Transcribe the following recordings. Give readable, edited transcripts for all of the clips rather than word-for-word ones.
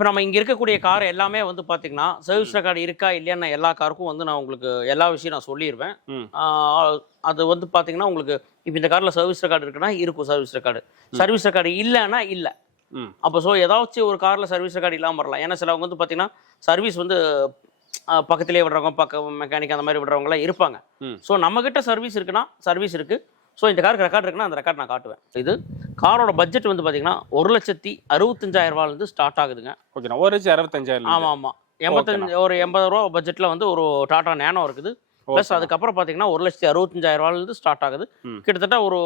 இப்போ நம்ம இங்கே இருக்கக்கூடிய கார் எல்லாமே வந்து பார்த்தீங்கன்னா சர்வீஸ் ரெக்கார்டு இருக்கா இல்லையான்னு எல்லா காருக்கும் வந்து நான் உங்களுக்கு எல்லா விஷயம் நான் சொல்லிடுவேன். அது வந்து பார்த்தீங்கன்னா உங்களுக்கு இப்போ இந்த காரில் சர்வீஸ் ரெக்கார்டு இருக்குன்னா இருக்கும் சர்வீஸ் ரெக்கார்டு. சர்வீஸ் ரெக்கார்டு இல்லைன்னா இல்லை. அப்போ ஸோ ஏதாச்சும் ஒரு காரில் சர்வீஸ் ரெக்கார்டு இல்லாமல் வரலாம். ஏன்னா சிலவங்க வந்து பார்த்தீங்கன்னா சர்வீஸ் வந்து பக்கத்திலே விடுறவங்க பக்கம் மெக்கானிக் அந்த மாதிரி விடுறவங்களாம் இருப்பாங்க. ஸோ நம்மக்கிட்ட சர்வீஸ் இருக்குன்னா சர்வீஸ் இருக்குது. ஸோ இந்த காருக்கு ரெக்கார்டு இருக்குன்னா அந்த ரெக்கார்டு நான் காட்டுவேன். இது காரோட பட்ஜெட் வந்து பார்த்தீங்கன்னா 1,65,000 ஸ்டார்ட் ஆகுதுங்க. ஓகேண்ணா. 1,65,000. ஆமாம் ஆமாம். 80 ரூபா பட்ஜெட்டில் வந்து ஒரு டாடா நேனோ இருக்குது. ப்ளஸ் அதுக்கப்புறம் பார்த்தீங்கன்னா 1,65,000 ஸ்டார்ட் ஆகுது. கிட்டத்தட்ட ஒரு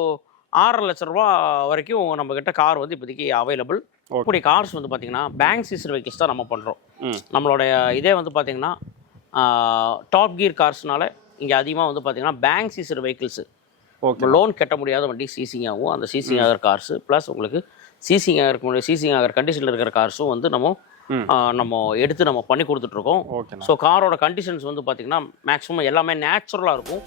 6.5 லட்ச ரூபா வரைக்கும் நம்ம கிட்ட கார் வந்து இப்போதைக்கு அவைலபிள். இப்படி கார்ஸ் வந்து பார்த்தீங்கன்னா பேங்க் சீசர் வெஹிக்கிள்ஸ் தான் நம்ம பண்ணுறோம். நம்மளுடைய இதே வந்து பார்த்தீங்கன்னா டாப் கியர் கார்ஸ்னால இங்கே அதிகமாக வந்து பார்த்தீங்கன்னா பேங்க் சீசர் வெஹிக்கிள்ஸு லோன் கட்ட முடியாத வண்டி சீசிங் ஆகும். அந்த சீசிங் ஆகிற கார்ஸு ப்ளஸ் உங்களுக்கு சீசிங் ஆகிற கண்டிஷனில் இருக்கிற கார்ஸும் வந்து நம்ம எடுத்து நம்ம பண்ணி கொடுத்துட்ருக்கோம். ஸோ காரோட கண்டிஷன்ஸ் வந்து பார்த்திங்கன்னா மேக்ஸிமம் எல்லாமே நேச்சுரலாக இருக்கும்.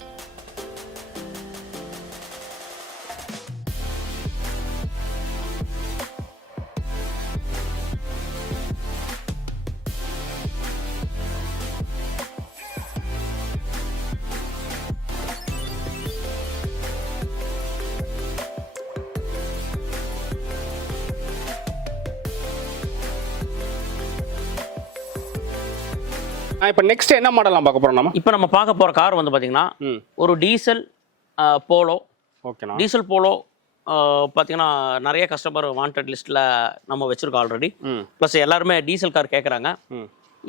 இப்போ நெக்ஸ்ட் என்ன மாடலாம் பார்க்க போகிறோம் நம்ம? இப்போ நம்ம பார்க்க போகிற கார் வந்து பார்த்தீங்கன்னா ஒரு டீசல் போலோ. ஓகேண்ணா. டீசல் போலோ பார்த்தீங்கன்னா நிறைய கஸ்டமர் வாண்டட் லிஸ்ட்டில் நம்ம வச்சுருக்கோம் ஆல்ரெடி. ப்ளஸ் எல்லாருமே டீசல் கார் கேட்குறாங்க.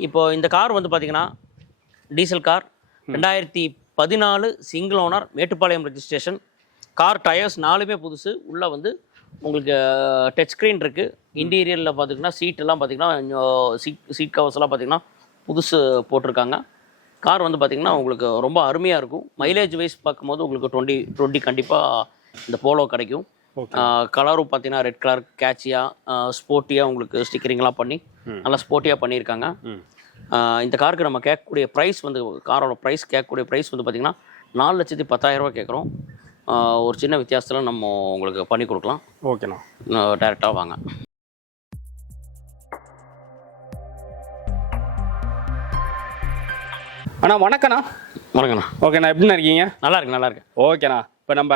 இப்போ இந்த கார் வந்து பார்த்தீங்கன்னா diesel car 2014 single owner, Mettupalayam registration. Car tyres 4மே புதுசு. உள்ளே வந்து உங்களுக்கு டச் ஸ்க்ரீன் இருக்குது. இன்டீரியரில் பார்த்திங்கன்னா சீட்டெல்லாம் பார்த்திங்கன்னா சீட் கவர்ஸ்லாம் பார்த்திங்கன்னா புதுசு போட்டிருக்காங்க. கார் வந்து பார்த்திங்கன்னா உங்களுக்கு ரொம்ப அருமையாக இருக்கும். மைலேஜ் வைஸ் பார்க்கும்போது உங்களுக்கு 20 கண்டிப்பாக இந்த போலோ கிடைக்கும். கலரும் பார்த்தீங்கன்னா ரெட் கலர் கேட்சியாக ஸ்போர்ட்டியாக உங்களுக்கு ஸ்டிக்கரிங்லாம் பண்ணி நல்லா ஸ்போர்ட்டியாக பண்ணியிருக்காங்க. இந்த காருக்கு நம்ம கேட்கக்கூடிய ப்ரைஸ் வந்து காரோட கேட்கக்கூடிய ப்ரைஸ் வந்து பார்த்திங்கன்னா 4,10,000 கேட்குறோம். ஒரு சின்ன வித்தியாசத்தில் நம்ம உங்களுக்கு பண்ணி கொடுக்கலாம். ஓகேண்ணா. டேரெக்டாக வாங்க. அண்ணா வணக்கண்ணா. வணக்கண்ணா. ஓகேண்ணா, எப்படிண்ணா இருக்கீங்க? நல்லா இருக்கேன். ஓகேண்ணா. இப்போ நம்ம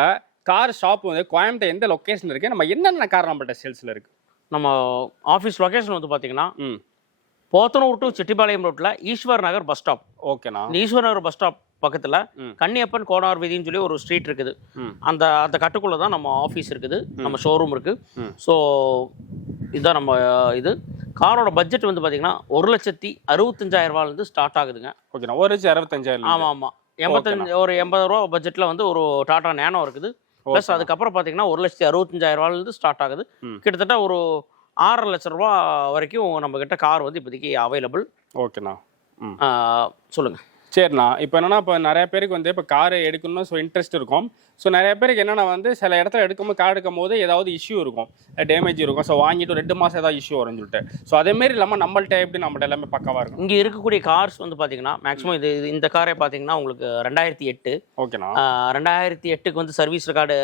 கார் ஷாப் வந்து கோயம்புத்தூர் எந்த லொக்கேஷன் இருக்குது, நம்ம என்னென்ன கார் நம்மள்ட்ட சேல்ஸில் இருக்குது? நம்ம ஆஃபீஸ் லொக்கேஷன் வந்து பார்த்தீங்கன்னா போத்தனூர் டு செட்டிப்பாளையம் ரோட்டில் ஈஸ்வர் நகர் பஸ் ஸ்டாப். ஓகேண்ணா. இந்த ஈஸ்வர் நகர் பஸ் ஸ்டாப் பக்கத்தில் கன்னியப்பன் கோனார் வீதின்னு சொல்லி ஒரு ஸ்ட்ரீட் இருக்குது. அந்த கட்டுக்குள்ளே தான் நம்ம ஆஃபீஸ் இருக்குது, நம்ம ஷோரூம் இருக்குது. ஸோ இதுதான் நம்ம இது. காரோட பட்ஜெட் வந்து பார்த்தீங்கன்னா 1,65,000 ஸ்டார்ட் ஆகுதுங்க. ஓகேண்ணா. 1,65,000. ஆமாம். 80 ரூபா பட்ஜெட்டில் வந்து ஒரு டாடா நேனோ இருக்குது. ப்ளஸ் அதுக்கப்புறம் பார்த்தீங்கன்னா 1,65,000 ஸ்டார்ட் ஆகுது. கிட்டத்தட்ட ஒரு 6.5 லட்ச ரூபா வரைக்கும் நம்ம கிட்ட கார் வந்து இப்போதைக்கு அவைலபிள். ஓகேண்ணா. சொல்லுங்கள். சரிண்ணா. இப்போ என்னென்னா இப்போ நிறைய பேருக்கு வந்து இப்போ கார் எடுக்கணும்னு இன்ட்ரெஸ்ட் இருக்கும். ஸோ நிறைய பேருக்கு என்னென்னா வந்து சில இடத்துல கார் எடுக்கும் போது ஏதாவது இஷ்யூ இருக்கும், டேமேஜ் இருக்கும். ஸோ வாங்கிட்டு 2 மாதம் ஏதாவது இஷ்யூ வரும்னு சொல்லிட்டு. ஸோ அதேமாரி இல்லாமல் நம்மள்ட்ட எல்லாமே பக்கவாக இருக்கும். இங்கே இருக்கக்கூடிய கார்ஸ் வந்து பார்த்தீங்கன்னா மேக்ஸிமம் இந்த காரே பார்த்தீங்கன்னா உங்களுக்கு 2008. ஓகேண்ணா. 2008க்கு வந்து சர்வீஸ் ரெக்கார்டு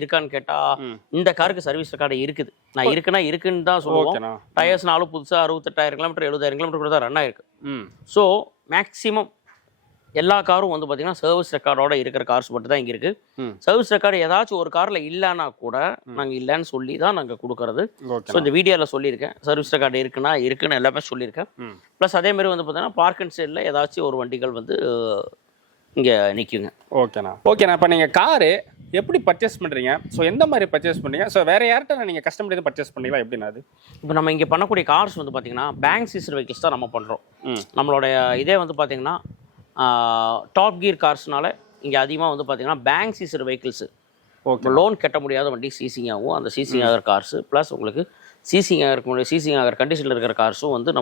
இருக்கான்னு கேட்டால் இந்த காருக்கு சர்வீஸ் ரெக்கார்டு இருக்குது. நான் இருக்குன்னு தான் சொல்லுவோம். டயர்ஸ் 4 புதுசாக 68,000 கிலோமீட்டர் 70,000 கிலோமீட்டர் தான் ரன் ஆயிருக்கு. ஸோ மேக்ஸிமம் எல்லா காரும் வந்து பார்த்தீங்கன்னா சர்வீஸ் ரெக்கார்டோட இருக்கிற கார்ஸ் மட்டும் தான் இங்கே இருக்குது. சர்வீஸ் ரெக்கார்டு ஏதாச்சும் ஒரு காரில் இல்லைன்னா கூட நாங்கள் இல்லைன்னு சொல்லி தான் நாங்கள் கொடுக்குறது. ஸோ இந்த வீடியோவில் சொல்லியிருக்கேன், சர்வீஸ் ரெக்கார்டு இருக்குன்னு எல்லாமே சொல்லியிருக்கேன். ப்ளஸ் அதேமாரி வந்து பார்த்தீங்கன்னா பார்க் அண்ட் சைடில் ஏதாச்சும் ஒரு வண்டிகள் வந்து இங்கே நிற்குங்க. ஓகேண்ணா. இப்போ நீங்கள் காரு எப்படி பர்ச்சேஸ் பண்ணுறீங்க? ஸோ எந்த மாதிரி பர்ச்சேஸ் பண்ணுறீங்க? ஸோ வேறு யார்கிட்ட நீங்கள் கஸ்டமர் எதுவும் பர்ச்சேஸ் பண்ணீங்களா? எப்படின்னா அது இப்போ நம்ம இங்கே பண்ணக்கூடிய கார்ஸ் வந்து பார்த்தீங்கன்னா பேங்க் சீசர் வெஹிக்கிள்ஸ் தான் நம்ம பண்ணுறோம். நம்மளுடைய இதே வந்து பார்த்தீங்கன்னா டாப் கியர் கார்ஸ்னால இங்கே அதிகமாக வந்து பார்த்தீங்கன்னா பேங்க் சீசர் வெஹிக்கிள்ஸு லோன் கட்ட முடியாத வண்டி சீசிங் ஆகும். அந்த சீசிங் ஆகிற கார்ஸு ப்ளஸ் உங்களுக்கு சீசிங் ஆகிற கண்டிஷனில் இருக்கிற கார்ஸும் வந்து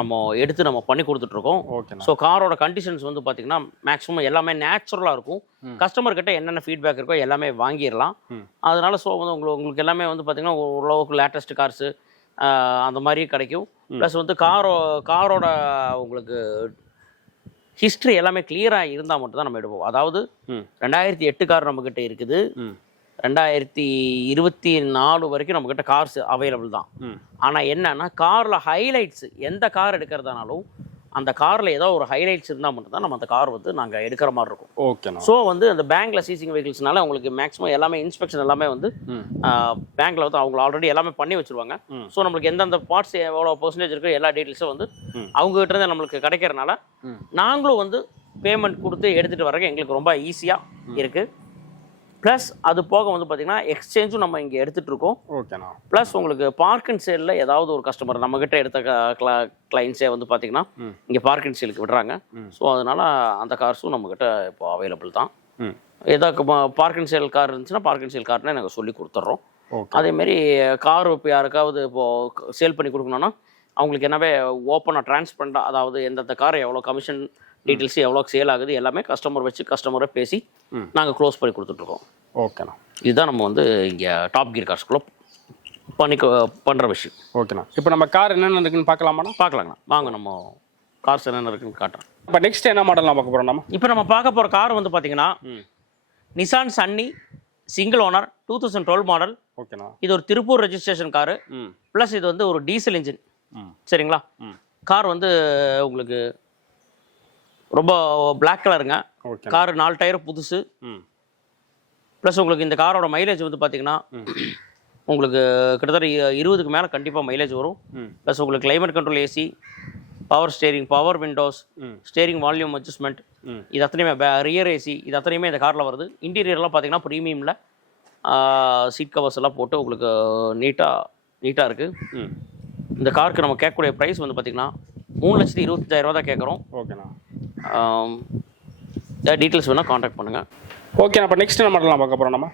நம்ம எடுத்து நம்ம பண்ணி கொடுத்துட்ருக்கோம். ஸோ காரோட கண்டிஷன்ஸ் வந்து பார்த்தீங்கன்னா மேக்ஸிமம் எல்லாமே நேச்சுரலாக இருக்கும். கஸ்டமர்கிட்ட என்னென்ன ஃபீட்பேக் இருக்கோ எல்லாமே வாங்கிடலாம். அதனால ஸோ வந்து உங்களுக்கு எல்லாமே வந்து பார்த்தீங்கன்னா ஓரளவுக்கு லேட்டஸ்ட் கார்ஸு அந்த மாதிரி கிடைக்கும். ப்ளஸ் வந்து காரோட உங்களுக்கு ஹிஸ்ட்ரி எல்லாமே கிளியராக இருந்தால் மட்டும் தான் நம்ம எடுப்போம். அதாவது 2008 கார் நம்மக்கிட்ட இருக்குது, 2024 வரைக்கும் நம்மக்கிட்ட கார்ஸ் அவைலபிள் தான். ஆனால் என்னன்னா காரில் ஹைலைட்ஸ் எந்த கார் எடுக்கிறதுனாலும் அந்த காரில் ஏதோ ஒரு ஹைலைட்ஸ் இருந்தால் மட்டும்தான் நம்ம அந்த கார் வந்து நாங்கள் எடுக்கிற மாதிரி இருக்கும். ஓகேண்ணா. ஸோ வந்து அந்த பேங்க்கில் சீசிங் வெஹிக்கிள்ஸ்னால உங்களுக்கு மேக்ஸிமம் எல்லாமே இன்ஸ்பெக்ஷன் எல்லாமே வந்து பேங்க்கில் வந்து அவங்க ஆல்ரெடி எல்லாமே பண்ணி வச்சுருவாங்க. ஸோ நம்மளுக்கு எந்தெந்த பார்ட்ஸ் எவ்வளோ பர்சன்டேஜ் இருக்குது எல்லா டீட்டெயில்ஸும் வந்து அவங்ககிட்ட இருந்து நம்மளுக்கு கிடைக்கிறனால நாங்களும் வந்து பேமெண்ட் கொடுத்து எடுத்துகிட்டு வரக்கு எங்களுக்கு ரொம்ப ஈஸியாக இருக்குது. ப்ளஸ் அது போக வந்து பார்த்திங்கன்னா எக்ஸ்சேஞ்சும் நம்ம இங்கே எடுத்துகிட்டு இருக்கோம். ஓகேண்ணா. ப்ளஸ் உங்களுக்கு பார்க் அண்ட் சேலில் ஏதாவது ஒரு கஸ்டமர் நம்மக்கிட்ட எடுத்த கிளைண்ட்ஸே வந்து பார்த்திங்கன்னா இங்கே பார்க் அண்ட் சேலுக்கு விடுறாங்க. ஸோ அதனால் அந்த கார்ஸும் நம்மக்கிட்ட இப்போ அவைலபிள் தான். ஏதாவது பார்க் அண்ட் சேல் கார் இருந்துச்சுன்னா பார்க் அண்ட் சேல் கார்னே நாங்கள் சொல்லி கொடுத்துட்றோம். அதேமாரி கார் இப்போ யாருக்காவது இப்போது சேல் பண்ணி கொடுக்கணுன்னா அவங்களுக்கு என்னவே ஓப்பனாக டிரான்ஸ்பரண்டாக, அதாவது எந்தெந்த கார் எவ்வளோ கமிஷன் டீட்டெயில்ஸ் எவ்வளோ சேல் ஆகுது எல்லாமே கஸ்டமர் வச்சு கஸ்டமரை பேசி நாங்கள் க்ளோஸ் பண்ணி கொடுத்துட்ருக்கோம். ஓகேண்ணா. இதுதான் நம்ம வந்து இங்கே டாப் கியர் கார்ஸ்குள்ளே பண்ணுற விஷயம். ஓகேண்ணா. இப்போ நம்ம கார் என்னென்ன இருக்குன்னு பார்க்கலாமாண்ணா? பார்க்கலாங்கண்ணா, வாங்க நம்ம கார்ஸ் என்னென்ன இருக்குன்னு காட்டுறேன். இப்போ நெக்ஸ்ட் என்ன மாடல்லாம் பார்க்க போகிறோம் நம்ம? இப்போ நம்ம பார்க்க போகிற கார் வந்து பார்த்தீங்கன்னா Nissan Sunny single owner 2012 model. ஓகேண்ணா. இது ஒரு திருப்பூர் ரெஜிஸ்ட்ரேஷன் காரு. ப்ளஸ் இது வந்து ஒரு டீசல் இன்ஜின். சரிங்களா? கார் வந்து உங்களுக்கு ரொம்ப பிளாக் கலருங்க. கார் 4 டயர் புதுசு. ப்ளஸ் உங்களுக்கு இந்த காரோட மைலேஜ் வந்து பார்த்தீங்கன்னா உங்களுக்கு கிட்டத்தட்ட 20க்கு மேலே கண்டிப்பாக மைலேஜ் வரும். ப்ளஸ் உங்களுக்கு climate control AC, power steering, power Windows, steering volume adjustment, இது அத்தனையுமே ரியர் ஏசி, இது அத்தனையுமே இந்த காரில் வருது. இன்டீரியர்லாம் பார்த்தீங்கன்னா ப்ரீமியமில் சீட் கவர்ஸ் எல்லாம் போட்டு உங்களுக்கு நீட்டாக இருக்குது. இந்த காருக்கு நம்ம கேட்கக்கூடிய ப்ரைஸ் வந்து பார்த்திங்கன்னா 3,25,000 தான் கேட்குறோம். ஓகேண்ணா. டீட்டெயில்ஸ் வேணால் காண்டாக்ட் பண்ணுங்கள். ஓகே. அப்போ நெக்ஸ்ட் என்ன மாடலாம் பார்க்க போகிறோம் நம்ம?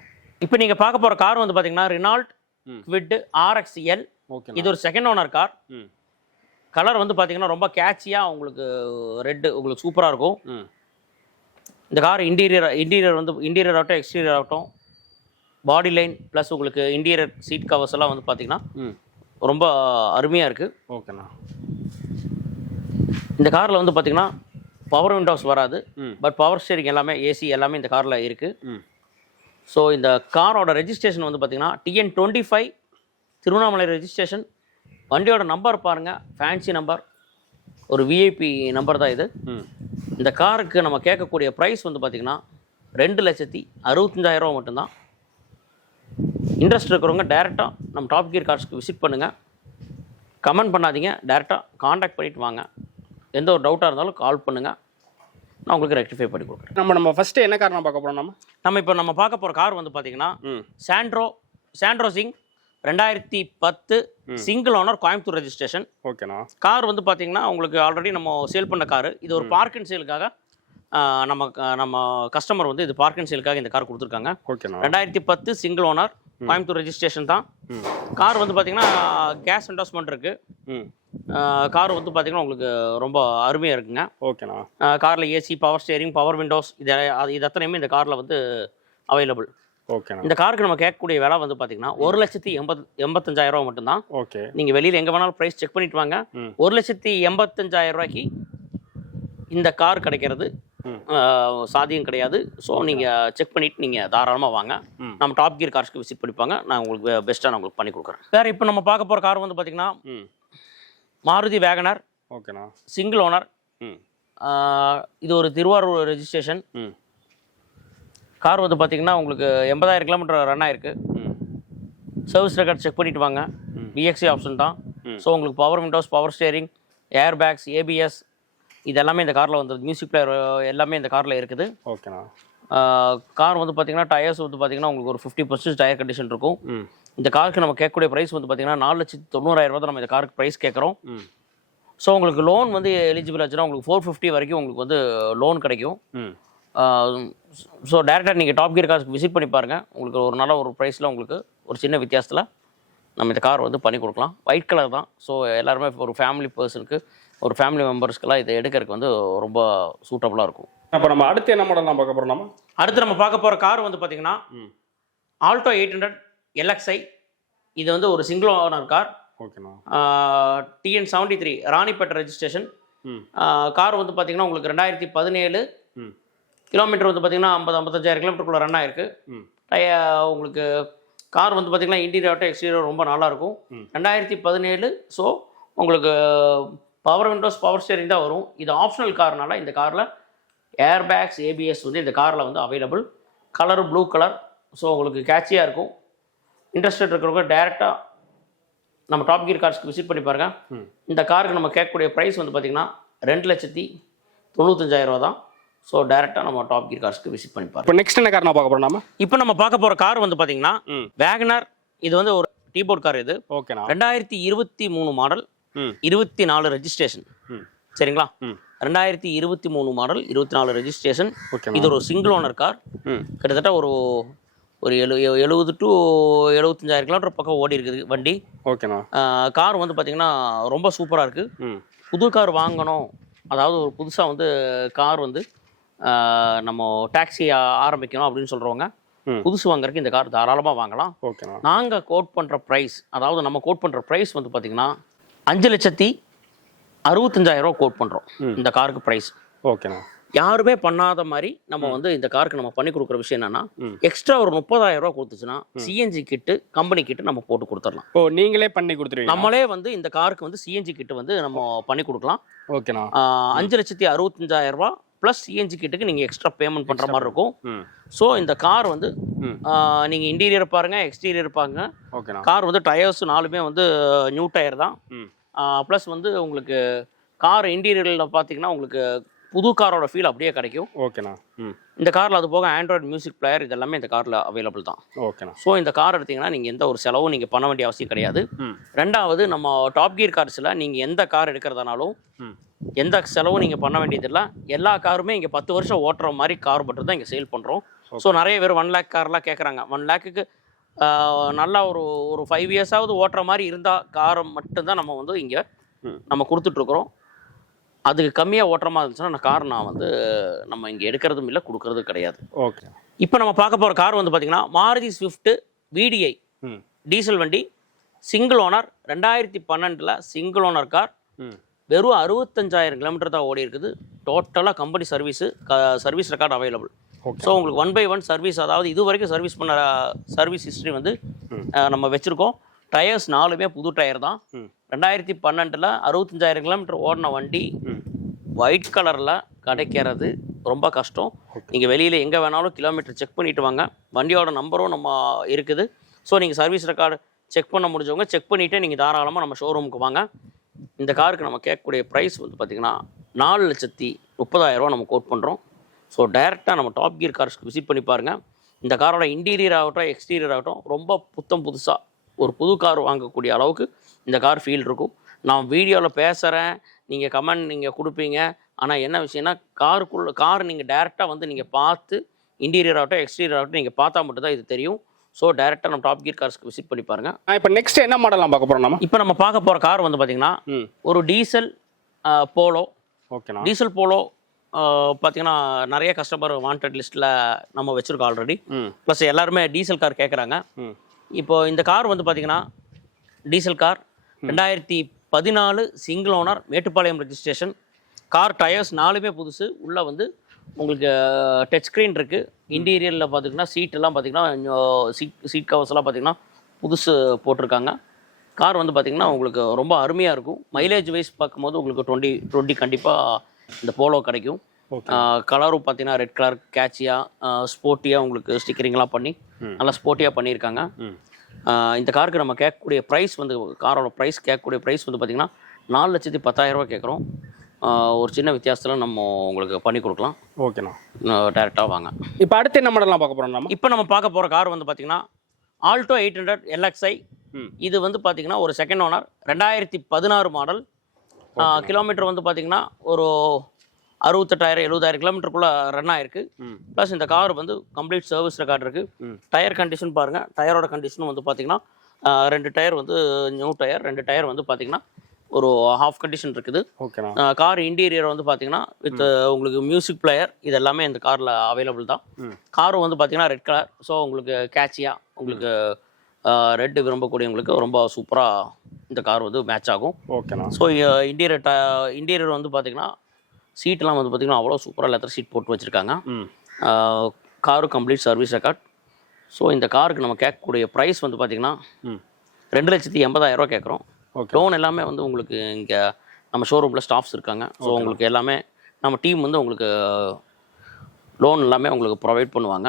இப்போ நீங்கள் பார்க்க போகிற கார் வந்து பார்த்தீங்கன்னா ரெனால்ட் குவிட் RXL. இது ஒரு செகண்ட் ஓனர் கார். கலர் வந்து பார்த்தீங்கன்னா ரொம்ப கேட்சியாக உங்களுக்கு ரெட்டு உங்களுக்கு சூப்பராக இருக்கும். இந்த கார் இன்டீரியர் வந்து இன்டீரியர் ஆகட்டும் எக்ஸ்டீரியர் ஆகட்டும் பாடி லைன் ப்ளஸ் உங்களுக்கு இன்டீரியர் சீட் கவர்ஸ் எல்லாம் வந்து பார்த்தீங்கன்னா ரொம்ப அருமையாக இருக்குது. ஓகேண்ணா. இந்த காரில் வந்து பார்த்தீங்கன்னா பவர் விண்டோஸ் வராது, பட் பவர் ஸ்டேரிங் எல்லாமே ஏசி எல்லாமே இந்த காரில் இருக்குது. ஸோ இந்த காரோட ரெஜிஸ்ட்ரேஷன் வந்து பார்த்தீங்கன்னா TN25 திருவண்ணாமலை ரெஜிஸ்ட்ரேஷன். வண்டியோட நம்பர் பாருங்கள், ஃபேன்சி நம்பர், ஒரு விஐபி நம்பர் தான் இது. இந்த காருக்கு நம்ம கேட்கக்கூடிய ப்ரைஸ் வந்து பார்த்திங்கன்னா 2,65,000 மட்டும்தான். இன்ட்ரெஸ்ட் இருக்கிறவங்க டேரெக்டாக நம்ம டாப் கியர் கார்ஸ்க்கு விசிட் பண்ணுங்கள். கமெண்ட் பண்ணாதீங்க, டேரெக்டாக காண்டாக்ட் பண்ணிவிட்டு வாங்க. எந்த ஒரு டவுட்டாக இருந்தாலும் கால் பண்ணுங்கள், நான் உங்களுக்கு ரெக்டிஃபை பண்ணி கொடுக்குறேன். நம்ம ஃபஸ்ட்டு என்ன கார் பார்க்க போகிறோம் நம்ம பார்க்க போகிற கார் வந்து பார்த்தீங்கன்னா Santro Singh 2010 single owner Coimbatore registration. ஓகேண்ணா. கார் வந்து பார்த்தீங்கன்னா உங்களுக்கு ஆல்ரெடி நம்ம சேல் பண்ண காரு. இது ஒரு பார்க் அண்ட் சேலுக்காக நம்ம கஸ்டமர் வந்து இது பார்க் அண்ட் சேலுக்காக இந்த கார் கொடுத்துருக்காங்க. ஓகேண்ணா. 2010 சிங்கிள் ஓனர் கோயம்புத்தூர் ரெஜிஸ்ட்ரேஷன் தான். கார் வந்து பார்த்தீங்கன்னா கேஸ் என்டாஸ்மெண்ட் இருக்குது. கார் வந்து பார்த்தீங்கன்னா உங்களுக்கு ரொம்ப அருமையாக இருக்குங்க. ஓகேண்ணா. காரில் AC, power steering, power Windows இது அத்தனையுமே இந்த காரில் வந்து அவைலபிள். ஓகேண்ணா. இந்த காருக்கு நம்ம கேட்கக்கூடிய விலை வந்து பார்த்தீங்கன்னா 1,85,000 மட்டும்தான். ஓகே. நீங்கள் வெளியில் எங்கே வேணாலும் ப்ரைஸ் செக் பண்ணிட்டு வாங்க. 1,85,000 இந்த கார் கிடைக்கிறது சாத்தியம் கிடையாது. ஸோ நீங்கள் செக் பண்ணிவிட்டு நீங்கள் தாராளமாக வாங்க. நம்ம டாப் கியர் கார்ஸ்க்கு விசிட் பண்ணிப்பாங்க. நான் உங்களுக்கு பெஸ்ட்டாக நான் உங்களுக்கு பண்ணி கொடுக்குறேன். வேறு இப்போ நம்ம பார்க்க போகிற கார் வந்து பார்த்திங்கன்னா மாருதி வேகனர். ஓகேண்ணா. Single owner. இது ஒரு திருவாரூர் ரெஜிஸ்ட்ரேஷன். கார் வந்து பார்த்திங்கன்னா உங்களுக்கு 80,000 கிலோமீட்டர் ரன் ஆயிருக்கு. சர்வீஸ் ரெக்கார்ட் செக் பண்ணிட்டு வாங்க. VXI ஆப்ஷன் தான். ஸோ உங்களுக்கு power Windows, power steering, air bags, ABS இது எல்லாமே இந்த காரில் வந்து மியூசிக் பிளேயர் எல்லாமே இந்த காரில் இருக்குது. ஓகேண்ணா. கார் வந்து பார்த்திங்கன்னா டயர்ஸ் வந்து பார்த்திங்கன்னா உங்களுக்கு ஒரு 50% டயர் கண்டிஷன் இருக்கும். இந்த காருக்கு நம்ம கேட்கக்கூடிய ப்ரைஸ் வந்து பார்த்திங்கன்னா 4,90,000 தான் நம்ம இந்த காருக்கு ப்ரைஸ் கேட்குறோம். ஸோ உங்களுக்கு லோன் வந்து எலிஜிபிள் ஆச்சுன்னா உங்களுக்கு 450 வரைக்கும் உங்களுக்கு வந்து லோன் கிடைக்கும். ஸோ டேரெக்டாக நீங்கள் டாப் கியர் கார்ஸ்க்கு விசிட் பண்ணி பாருங்கள். உங்களுக்கு ஒரு நல்ல ஒரு ப்ரைஸில் உங்களுக்கு ஒரு சின்ன வித்தியாசத்தில் நம்ம இந்த கார் வந்து பண்ணி கொடுக்கலாம். ஒயிட் கலர் தான். ஸோ எல்லாருமே ஒரு ஃபேமிலி பர்சனுக்கு, ஒரு ஃபேமிலி மெம்பர்ஸ்க்கெல்லாம் இதை எடுக்கிறதுக்கு வந்து ரொம்ப சூட்டபுளாக இருக்கும். அப்போ நம்ம அடுத்து என்ன மாடல் பார்க்க போகிறோம்? அடுத்து நம்ம பார்க்க போகிற கார் வந்து பார்த்திங்கன்னா ஆல்டோ 800 LXi. இது வந்து ஒரு சிங்கிள் ஓனர் கார். ஓகேண்ணா. TN73 Ranipet registration. கார் வந்து பார்த்திங்கன்னா உங்களுக்கு 2017 கிலோமீட்டர் வந்து பார்த்திங்கன்னா 50,000-55,000 கிலோமீட்டருக்குள்ளே ரன் ஆயிருக்கு. உங்களுக்கு கார் வந்து பார்த்திங்கன்னா இன்டீரியர் ஆகட்டும் எக்ஸ்டீரியர் ரொம்ப நல்லாயிருக்கும். 2017. ஸோ உங்களுக்கு பவர் விண்டோஸ், பவர் ஸ்டேரிங் தான் வரும். இது ஆப்ஷனல் கார்னால இந்த காரில் ஏர் பேக்ஸ், ஏபிஎஸ் வந்து இந்த காரில் வந்து available. Colour blue colour. So உங்களுக்கு கேட்சியாக இருக்கும். இன்ட்ரெஸ்டட் இருக்கிறவங்க டேரெக்டாக நம்ம டாப் கியர் கார்ஸ்க்கு விசிட் பண்ணி பாருங்கள். இந்த காருக்கு நம்ம கேட்கக்கூடிய ப்ரைஸ் வந்து பார்த்திங்கன்னா 2,95,000 தான். ஸோ டேரெக்டாக நம்ம டாப் கியர் கார்ஸ்க்கு விசிட் பண்ணி பாருங்கள். இப்போ நெக்ஸ்ட் என்ன கார் நான் பார்க்க போகிறோம்? இப்போ நம்ம பார்க்க போகிற கார் வந்து பார்த்திங்கன்னா வேகனர். இது வந்து ஒரு டீபோர்ட் கார். இது ஓகேண்ணா. 2023 மாடல், 24 ரெஜிஸ்ட்ரேஷன். சரிங்களா? 2023 மாடல், 24 ரெஜிஸ்ட்ரேஷன். இது ஒரு சிங்கிள் ஓனர் கார். கிட்டத்தட்ட ஒரு 70 to 75,000 கிலோமீட்டர் பக்கம் ஓடி இருக்குது வண்டி. ஓகேண்ணா. கார் வந்து பார்த்திங்கன்னா ரொம்ப சூப்பராக இருக்குது. புது கார் வாங்கணும், அதாவது ஒரு புதுசாக வந்து கார் வந்து நம்ம டாக்ஸி ஆரம்பிக்கணும் அப்படின்னு சொல்கிறவங்க புதுசு வாங்குறதுக்கு இந்த கார் தாராளமாக வாங்கலாம். ஓகேண்ணா. நாங்கள் கோட் பண்ணுற ப்ரைஸ், அதாவது நம்ம கோட் பண்ணுற ப்ரைஸ் வந்து பார்த்திங்கன்னா 5,65,000 கோட் பண்ணுறோம் இந்த காருக்கு ப்ரைஸ். ஓகேண்ணா. யாருமே பண்ணாத மாதிரி நம்ம வந்து இந்த காருக்கு நம்ம பண்ணி கொடுக்குற விஷயம் என்னன்னா, எக்ஸ்ட்ரா ஒரு 30,000 கொடுத்துச்சுன்னா சிஎன்ஜி கிட்டு, கம்பெனி கிட்டு நம்ம போட்டு கொடுத்துடலாம். ஓ, நீங்களே பண்ணி கொடுத்துருவீங்க? நம்மளே வந்து இந்த காருக்கு வந்து சிஎன்ஜி கிட்டு வந்து நம்ம பண்ணி கொடுக்கலாம். ஓகேண்ணா. 5,65,000 ப்ளஸ் சிஎன்ஜி கிட்டுக்கு நீங்கள் எக்ஸ்ட்ரா பேமெண்ட் பண்ணுற மாதிரி இருக்கும். ஸோ இந்த கார் வந்து நீங்கள் இன்டீரியர் பாருங்கள், எக்ஸ்டீரியர் பாருங்க. ஓகேண்ணா. கார் வந்து டயர்ஸ் 4மே வந்து நியூ டயர் தான். ப்ளஸ் வந்து உங்களுக்கு கார் இன்டீரியரில் பார்த்தீங்கன்னா உங்களுக்கு புது காரோட ஃபீல் அப்படியே கிடைக்கும். ஓகேண்ணா. இந்த காரில் அது போக ஆண்ட்ராய்டு மியூசிக் பிளேயர் இதெல்லாமே இந்த காரில் அவைலபிள் தான். ஓகேண்ணா. ஸோ இந்த கார் எடுத்திங்கன்னா நீங்கள் எந்த ஒரு செலவும் நீங்கள் பண்ண வேண்டிய அவசியம் கிடையாது. ரெண்டாவது, நம்ம டாப் கியர் கார்ஸில் நீங்கள் எந்த கார் எடுக்கிறதுனாலும் எந்த செலவும் நீங்கள் பண்ண வேண்டியதில்லை. எல்லா காருமே இங்கே 10 வருஷம் ஓட்டுற மாதிரி கார் மட்டும் தான் இங்கே சேல் பண்ணுறோம். ஸோ நிறைய பேர் 1 lakh கார்லாம் கேட்குறாங்க. 1 lakhக்கு நல்லா ஒரு 5 yearsஆவது ஓட்டுற மாதிரி இருந்தால் காரை மட்டும்தான் நம்ம வந்து இங்கே நம்ம கொடுத்துட்ருக்குறோம். அதுக்கு கம்மியாக ஓட்டுற மாதிரி இருந்துச்சுன்னா கார் நான் வந்து நம்ம இங்கே எடுக்கிறதும் இல்லை, கொடுக்கறதும் கிடையாது. ஓகே. இப்போ நம்ம பார்க்க போகிற கார் வந்து பார்த்திங்கன்னா மாருதி ஸ்விஃப்ட் VDI டீசல் வண்டி, single owner, 2012 single owner car. வெறும் 65,000 கிலோமீட்டர் தான் ஓடி இருக்குது. டோட்டலாக company service record available. So உங்களுக்கு 1/1 சர்வீஸ், அதாவது இது வரைக்கும் சர்வீஸ் பண்ண சர்வீஸ் ஹிஸ்ட்ரி வந்து நம்ம வச்சுருக்கோம். டயர்ஸ் 4மே புது டயர் தான். 2012 65,000 கிலோமீட்டர் ஓடின வண்டி ஒயிட் கலரில் கிடைக்கிறது ரொம்ப கஷ்டம். நீங்கள் வெளியில் எங்கே வேணாலும் கிலோமீட்டர் செக் பண்ணிவிட்டு வாங்க. வண்டியோட நம்பரும் நம்ம இருக்குது. ஸோ நீங்கள் சர்வீஸ் ரெக்கார்டு செக் பண்ண முடிஞ்சவங்க செக் பண்ணிவிட்டு நீங்கள் தாராளமாக நம்ம ஷோரூமுக்கு வாங்க. இந்த காருக்கு நம்ம கேட்கக்கூடிய ப்ரைஸ் வந்து பார்த்திங்கன்னா 4,30,000 நம்ம கோட் பண்ணுறோம். ஸோ டைரெக்டாக நம்ம டாப் கியர் கார்ஸ்க்கு விசிட் பண்ணி பாருங்கள். இந்த காரோட இன்டீரியர் ஆகட்டும், எக்ஸ்டீரியர் ஆகட்டும் ரொம்ப புதுசாக ஒரு புது கார் வாங்கக்கூடிய அளவுக்கு இந்த கார் ஃபீல் இருக்கும். நான் வீடியோவில் பேசுகிறேன், நீங்கள் கமெண்ட் நீங்கள் கொடுப்பீங்க. ஆனால் என்ன விஷயம்னா கார் நீங்கள் டேரெக்டாக வந்து நீங்கள் பார்த்து இன்டீரியர் ஆகட்டும், எக்ஸ்டீரியர் ஆகட்டும் நீங்கள் பார்த்தா மட்டும்தான் இது தெரியும். ஸோ டேரெக்டாக நம்ம டாப் கியர் கார்ஸ்க்கு விசிட் பண்ணி பாருங்கள். இப்போ நெக்ஸ்ட் என்ன மாடலாம் பார்க்க போகிறோம்? இப்போ நம்ம பார்க்க போகிற கார் வந்து பார்த்திங்கன்னா ஒரு டீசல் போலோ. ஓகேண்ணா. டீசல் போலோ பார்த்தீங்கன்னா நிறைய கஸ்டமர் வாண்டட் லிஸ்ட்டில் நம்ம வச்சுருக்கோம் ஆல்ரெடி. ப்ளஸ் எல்லாருமே டீசல் கார் கேட்குறாங்க. இப்போ இந்த கார் வந்து பார்த்திங்கன்னா diesel car 2014 single owner, Mettupalayam registration. Car tyres 4மே புதுசு. உள்ளே வந்து உங்களுக்கு டச் ஸ்க்ரீன் இருக்குது. இன்டீரியரில் பார்த்திங்கன்னா சீட்டெல்லாம் பார்த்திங்கன்னா சீட் கவர்ஸ் எல்லாம் பார்த்திங்கன்னா புதுசு போட்டிருக்காங்க. கார் வந்து பார்த்திங்கன்னா உங்களுக்கு ரொம்ப அருமையாக இருக்கும். மைலேஜ் வைஸ் பார்க்கும்போது உங்களுக்கு 20 கண்டிப்பாக இந்த போலோ கிடைக்கும். கலரும் பார்த்தீங்கன்னா ரெட் கலர் கேட்சியாக ஸ்போர்ட்டியாக உங்களுக்கு ஸ்டிக்கரிங்லாம் பண்ணி நல்லா ஸ்போர்ட்டியாக பண்ணியிருக்காங்க. இந்த காருக்கு நம்ம கேட்கக்கூடிய ப்ரைஸ் வந்து காரோட கேட்கக்கூடிய ப்ரைஸ் வந்து பார்த்திங்கன்னா 4,10,000 கேட்குறோம். ஒரு சின்ன வித்தியாசத்தில் நம்ம உங்களுக்கு பண்ணி கொடுக்கலாம். ஓகேண்ணா. டேரெக்டாக வாங்க. இப்போ அடுத்து என்ன மாடலாம் பார்க்க போகிறோம்? இப்போ நம்ம பார்க்க போகிற கார் வந்து பார்த்திங்கன்னா ஆல்டோ 800 LXi. இது வந்து பார்த்திங்கன்னா ஒரு செகண்ட் ஓனர், 2016 மாடல். கிலோமீட்டர் வந்து பார்த்திங்கன்னா ஒரு 68,000-70,000 கிலோமீட்டருக்குள்ளே ரன் ஆகிருக்கு. ப்ளஸ் இந்த கார் வந்து கம்ப்ளீட் சர்வீஸ் ரெக்கார்டு இருக்குது. டயர் கண்டிஷன் பாருங்கள். டயரோட கண்டிஷனும் வந்து பார்த்திங்கன்னா 2 டயர் வந்து நியூ டயர், 2 டயர் வந்து பார்த்திங்கன்னா ஒரு ஹாஃப் கண்டிஷன் இருக்குது. ஓகேண்ணா. கார் இன்டீரியர் வந்து பார்த்திங்கன்னா வித் உங்களுக்கு மியூசிக் பிளேயர் இது எல்லாமே இந்த காரில் அவைலபிள் தான். காரும் வந்து பார்த்திங்கன்னா ரெட் கலர். ஸோ உங்களுக்கு கேட்சியாக உங்களுக்கு ரெட்டு விரும்பக்கூடியவங்களுக்கு ரொம்ப சூப்பராக இந்த கார் வந்து மேட்ச் ஆகும். ஓகேண்ணா. ஸோ இன்டீரியர் வந்து பார்த்திங்கன்னா சீட்டெல்லாம் வந்து பார்த்திங்கன்னா அவ்வளோ சூப்பராக லெதர் சீட் போட்டு வச்சுருக்காங்க. காரும் கம்ப்ளீட் சர்வீஸ் ரெக்கார்ட். ஸோ இந்த காருக்கு நம்ம கேட்கக்கூடிய ப்ரைஸ் வந்து பார்த்திங்கன்னா 2,80,000 கேட்குறோம். லோன் எல்லாமே வந்து உங்களுக்கு இங்கே நம்ம ஷோரூமில் ஸ்டாஃப்ஸ் இருக்காங்க. ஸோ உங்களுக்கு எல்லாமே நம்ம டீம் வந்து உங்களுக்கு லோன் எல்லாமே உங்களுக்கு ப்ரொவைட் பண்ணுவாங்க.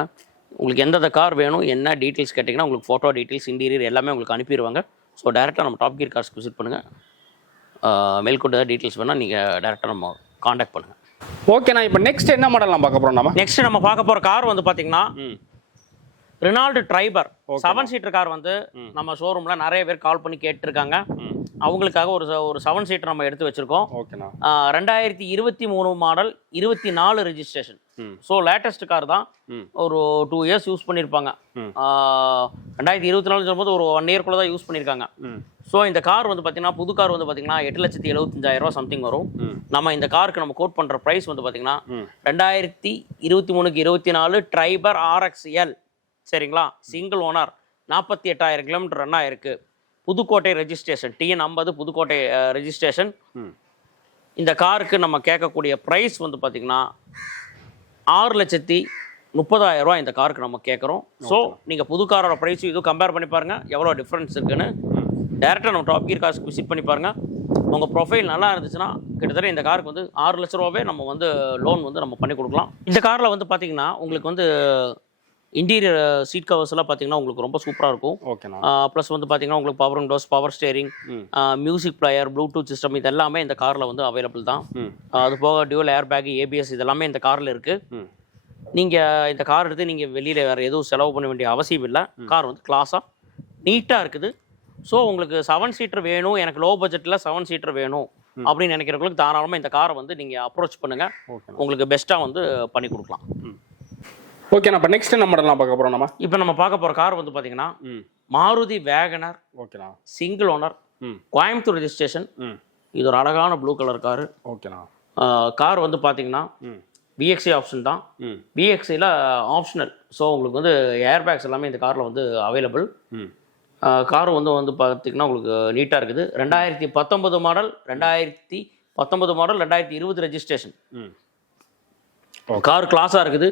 உங்களுக்கு எந்தெந்த கார் வேணும் என்ன டீட்டெயில்ஸ் கேட்டிங்கன்னா உங்களுக்கு ஃபோட்டோ டீட்டெயில்ஸ் இன்டீரியர் எல்லாமே உங்களுக்கு அனுப்பிடுவாங்க. ஸோ டேரெக்டாக நம்ம டாப் கியர் கார்ஸ்க்கு விசிட் பண்ணுங்கள். மேல்கொண்டு ஏதாவது டீட்டெயில்ஸ் வேணால் நீங்கள் டேரெக்டாக நம்ம காண்டாக்ட் பண்ணுங்கள். ஓகேண்ணா, இப்போ நெக்ஸ்ட் என்ன மாடல் நம்ம பார்க்க போகிறோம்? நெக்ஸ்ட் நம்ம பார்க்க போகிற கார் வந்து பார்த்தீங்கன்னா ரெனால்டு ட்ரைபர் 7 சீட்டர் கார் வந்து நம்ம ஷோரூமில் நிறைய பேர் கால் பண்ணி கேட்டிருக்காங்க. அவங்களுக்காக ஒரு 7 சீட்டர் நம்ம எடுத்து வச்சுருக்கோம். ஓகேண்ணா. 2023 model 24 registration. So latest car தான். ஒரு 2 இயர்ஸ் யூஸ் பண்ணியிருப்பாங்க. 2024 சொல்லும்போது ஒரு 1 இயர்க்குள்ளே தான் யூஸ் பண்ணியிருக்காங்க. ஸோ இந்த கார் வந்து பார்த்தீங்கன்னா புது கார் வந்து பார்த்தீங்கன்னா 8,75,000 சம்திங் வரும். நம்ம இந்த காருக்கு நம்ம கோட் பண்ணுற ப்ரைஸ் வந்து பார்த்தீங்கன்னா 2023-24 ட்ரைபர் RXL. சரிங்களா? சிங்கிள் ஓனர், 48,000 கிலோமீட்டர் ரன் ஆயிருக்கு. Pudukkottai registration, TN50 Pudukkottai registration. இந்த காருக்கு நம்ம கேட்கக்கூடிய ப்ரைஸ் வந்து பார்த்தீங்கன்னா 6,30,000 இந்த காருக்கு நம்ம கேட்குறோம். ஸோ நீங்கள் புது காரோட ப்ரைஸும் இதுவும் கம்பேர் பண்ணி பாருங்கள் எவ்வளோ டிஃப்ரென்ஸ் இருக்குன்னு. டேரெக்டாக நம்ம டாப் கியர் கார்ஸ்க்கு விசிட் பண்ணி பாருங்கள். உங்கள் ப்ரொஃபைல் நல்லா இருந்துச்சுன்னா கிட்டத்தட்ட இந்த காருக்கு வந்து 6 லட்ச ரூபாவே நம்ம வந்து லோன் வந்து நம்ம பண்ணி கொடுக்கலாம். இந்த காரில் வந்து பார்த்தீங்கன்னா உங்களுக்கு வந்து இன்டீரியர் சீட் கவர்ஸ் எல்லாம் பார்த்தீங்கன்னா உங்களுக்கு ரொம்ப சூப்பராக இருக்கும். ஓகேண்ணா. ப்ளஸ் வந்து பார்த்தீங்கன்னா உங்களுக்கு power Windows, power steering, music player, Bluetooth system இது எல்லாமே இந்த காரில் வந்து அவைலபிள் தான். அது போக டியூவல் ஏர் பேக், ABS இது எல்லாமே இந்த காரில் இருக்குது. நீங்கள் இந்த கார் எடுத்து நீங்கள் வெளியில் வேறு எதுவும் செலவு பண்ண வேண்டிய அவசியம் இல்லை. கார் வந்து கிளாஸாக நீட்டாக இருக்குது. ஸோ உங்களுக்கு 7 சீட்டர் வேணும், எனக்கு லோ பட்ஜெட்டில் 7 சீட்டர் வேணும் அப்படின்னு நினைக்கிறவங்களுக்கு தாராளமாக இந்த காரை வந்து நீங்கள் அப்ரோச் பண்ணுங்கள். உங்களுக்கு பெஸ்ட்டாக வந்து பண்ணி கொடுக்கலாம். ஓகேண்ணா, இப்போ நெக்ஸ்ட் என்ன மாடல்லாம் பார்க்க போகிறோம் நம்ம? இப்போ நம்ம பார்க்க போகிற கார் வந்து பார்த்தீங்கன்னா மாருதி வேகனர். ஓகேண்ணா. Single owner, Coimbatore registration. இது ஒரு அழகான ப்ளூ கலர் காரு. ஓகேண்ணா. கார் வந்து பார்த்தீங்கன்னா VXI ஆப்ஷன் தான். VXIயில் ஆப்ஷனல். ஸோ உங்களுக்கு வந்து ஏர் பேக்ஸ் எல்லாமே இந்த காரில் வந்து அவைலபிள். கார் வந்து பார்த்தீங்கன்னா உங்களுக்கு நீட்டாக இருக்குது. 2019 மாடல், 2020 ரெஜிஸ்ட்ரேஷன். கார் கிளாஸாக இருக்குது.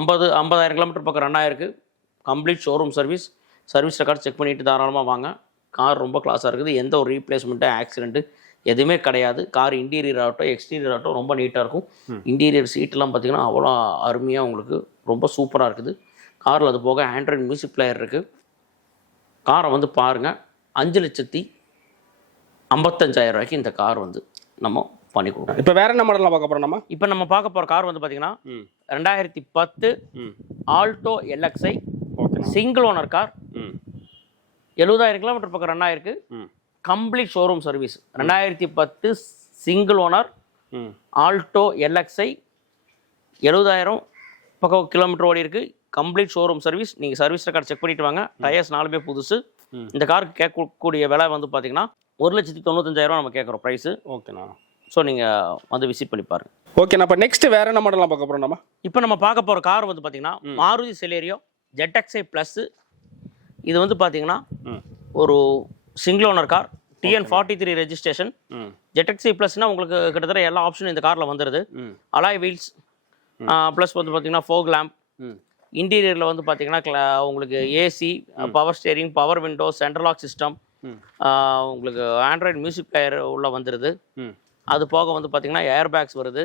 50,000 கிலோமீட்டர் பக்கம் ரன் ஆயிருக்கு. Complete showroom service record check பண்ணிட்டு தாராளமாக வாங்க. கார் ரொம்ப கிளாஸாக இருக்குது. எந்த ஒரு ரீப்ளேஸ்மெண்ட்டு, ஆக்சிடென்ட்டு எதுவுமே கிடையாது. கார் இன்டீரியர் ஆகட்டும் எக்ஸ்டீரியர் ஆகட்டும் ரொம்ப நீட்டாக இருக்கும். இன்டீரியர் சீட்டெல்லாம் பார்த்தீங்கன்னா அவ்வளோ அருமையாக உங்களுக்கு ரொம்ப சூப்பராக இருக்குது. காரில் அது போக ஆண்ட்ராய்டு மியூசிக் பிளேயர் இருக்குது. காரை வந்து பாருங்கள். 5,55,000 இந்த கார் வந்து நம்ம பண்ணி கொடுக்கணும். இப்போ வேற என்ன மாடல்லாம் பார்க்க போகிறோம் நம்ம? இப்போ நம்ம பார்க்க போகிற கார் வந்து பார்த்தீங்கன்னா 2010 Alto LXI single owner car. 70,000 kilometre பக்கம் ரன் ஆயிருக்கு. Complete showroom service. 2010 single owner Alto LXI 70,000 பக்கம் கிலோமீட்டர் ஓடி இருக்கு. Complete showroom service. நீங்கள் சர்வீஸ் ரெக்கார்ட் செக் பண்ணிட்டு வாங்க. டயர்ஸ் 4மே புதுசு. இந்த காருக்கு கேட்கக்கூடிய விலை வந்து பார்த்தீங்கன்னா 1,95,000 நம்ம கேட்குறோம் ப்ரைஸு. ஓகேண்ணா. ஸோ நீங்கள் வந்து விசிட் பண்ணி பாருங்கள். ஓகேண்ணா, இப்போ நெக்ஸ்ட் வேற என்ன மாடல்லாம் பார்க்க போகிறோம் நம்ம? இப்போ நம்ம பார்க்க போகிற கார் வந்து பார்த்தீங்கன்னா மாருதி செலேரியோ ZXi ப்ளஸ். இது வந்து பார்த்தீங்கன்னா ஒரு single owner car. TN43 registration. ZXi ப்ளஸ்னால் உங்களுக்கு கிட்டத்தட்ட எல்லா ஆப்ஷனும் இந்த காரில் வந்துடுது. அலாய் வீல்ஸ் ப்ளஸ் வந்து பார்த்தீங்கன்னா ஃபோக் லேம்ப். இன்டீரியரில் வந்து பார்த்தீங்கன்னா உங்களுக்கு AC, power steering, power window, central lock system, உங்களுக்கு ஆண்ட்ராய்டு மியூசிக் பிளேயர் உள்ள வந்துடுது. அது போக வந்து பார்த்தீங்கன்னா ஏர் பேக்ஸ் வருது.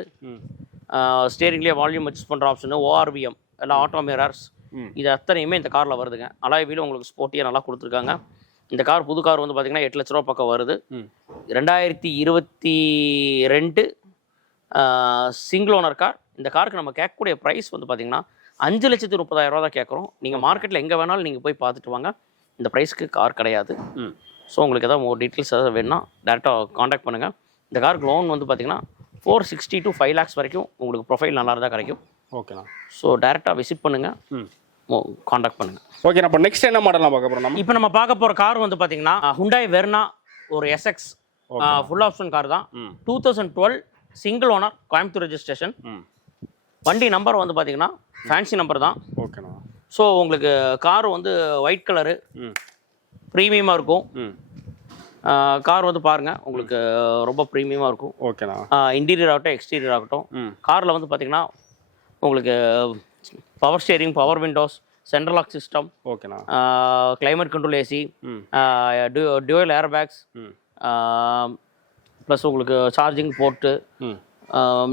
ஸ்டேரிங்லேயே வால்யூம் அட்ஜஸ்ட் பண்ணுற ஆப்ஷனு, ORVM எல்லாம் ஆட்டோ மிரர்ஸ் இது அத்தனையுமே இந்த காரில் வருதுங்க. அலாய் வீலும் உங்களுக்கு ஸ்போர்ட்டியாக நல்லா கொடுத்துருக்காங்க. இந்த கார் புது கார் வந்து பார்த்தீங்கன்னா 8 லட்ச ரூபா பக்கம் வருது. 2022 சிங்கிள் ஓனர் கார். இந்த காருக்கு நம்ம கேட்கக்கூடிய ப்ரைஸ் வந்து பார்த்தீங்கன்னா 5,30,000 தான் கேட்குறோம். நீங்கள் மார்க்கெட்டில் எங்கே வேணாலும் நீங்கள் போய் பார்த்துட்டு வாங்க. இந்த ப்ரைஸ்க்கு கார் கிடையாது. ஸோ உங்களுக்கு எதாவது மோர் டீட்டெயில்ஸ் எதாவது வேணுன்னா டேரெக்டாக காண்டாக்ட் பண்ணுங்கள். இந்த காருக்கு லோன் வந்து பார்த்தீங்கன்னா 460 to 5 lakhs வரைக்கும் உங்களுக்கு ப்ரொஃபைல் நல்லா இருந்தால் கிடைக்கும். ஓகேண்ணா. ஸோ டேரெக்டாக விசிட் பண்ணுங்கள், காண்டாக்ட் பண்ணுங்கள். ஓகேண்ணா, இப்போ நெக்ஸ்ட் என்ன மாடல்லாம் பார்க்க போகிறோம் நம்ம? இப்போ நம்ம பார்க்க போகிற கார் வந்து பார்த்தீங்கன்னா ஹுண்டாய் வெர்னா ஒரு SX ஃபுல் ஆப்ஷன் கார் தான். 2012 சிங்கிள் ஓனர், கோயம்புத்தூர் ரெஜிஸ்ட்ரேஷன். வண்டி நம்பர் வந்து பார்த்தீங்கன்னா ஃபேன்சி நம்பர் தான். ஓகேண்ணா. ஸோ உங்களுக்கு கார் வந்து ஒயிட் கலரு ப்ரீமியமாக இருக்கும். கார் வந்து பாருங்கள் உங்களுக்கு ரொம்ப ப்ரீமியமாக இருக்கும். ஓகேண்ணா. இன்டீரியர் ஆகட்டும் எக்ஸ்டீரியர் ஆகட்டும். காரில் வந்து பார்த்தீங்கன்னா உங்களுக்கு power steering, power windows, central lock system, ஓகேண்ணா, climate control AC, dual air bags, plus உங்களுக்கு charging port,